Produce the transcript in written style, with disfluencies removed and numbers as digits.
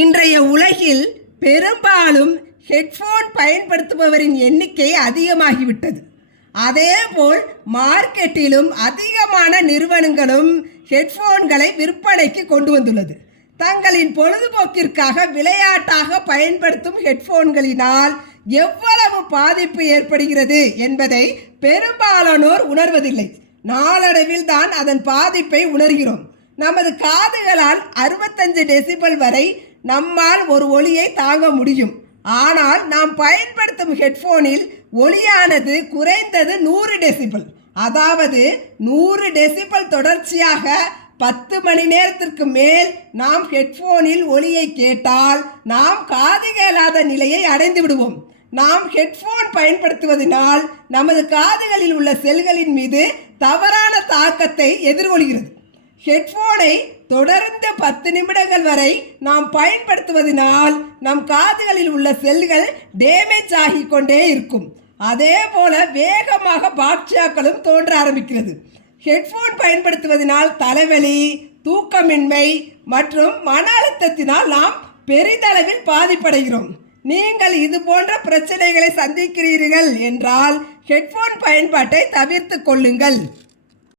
இன்றைய உலகில் பெரும்பாலும் ஹெட்ஃபோன் பயன்படுத்துபவரின் எண்ணிக்கை அதிகமாகிவிட்டது. அதேபோல் மார்க்கெட்டிலும் அதிகமான நிறுவனங்களும் ஹெட்ஃபோன்களை விற்பனைக்கு கொண்டு வந்துள்ளது. தங்களின் பொழுதுபோக்கிற்காக விளையாட்டாக பயன்படுத்தும் ஹெட்ஃபோன்களினால் எவ்வளவு பாதிப்பு ஏற்படுகிறது என்பதை பெரும்பாலானோர் உணர்வதில்லை. நாளடைவில் தான் அதன் பாதிப்பை உணர்கிறோம். நமது காதுகளால் 65 டெசிபல் வரை நம்மால் ஒரு ஒலியை தாங்க முடியும். ஆனால் நாம் பயன்படுத்தும் ஹெட்ஃபோனில் ஒலியானது குறைந்தது 100 டெசிபல், அதாவது 100 டெசிபல் தொடர்ச்சியாக 10 மணி நேரத்திற்கு மேல் நாம் ஹெட்ஃபோனில் ஒலியை கேட்டால் நாம் காது கேளாத நிலையை அடைந்து விடுவோம். நாம் ஹெட்ஃபோன் பயன்படுத்துவதனால் நமது காதுகளில் உள்ள செல்களின் மீது தவறான தாக்கத்தை எதிர்கொள்கிறது. ஹெட்ஃபோனை தொடர்ந்து 10 நிமிடங்கள் வரை நாம் பயன்படுத்துவதனால் நம் காதுகளில் உள்ள செல்கள் டேமேஜ் ஆகி கொண்டே இருக்கும். அதே போல வேகமாக பாக்டீரியாக்களும் தோன்ற ஆரம்பிக்கிறது. ஹெட்ஃபோன் பயன்படுத்துவதனால் தலைவலி, தூக்கமின்மை மற்றும் மன அழுத்தத்தினால் நாம் பெரிதளவில் பாதிப்படைகிறோம். நீங்கள் இது போன்ற பிரச்சனைகளை சந்திக்கிறீர்கள் என்றால் ஹெட்ஃபோன் பயன்பாட்டை தவிர்த்து கொள்ளுங்கள்.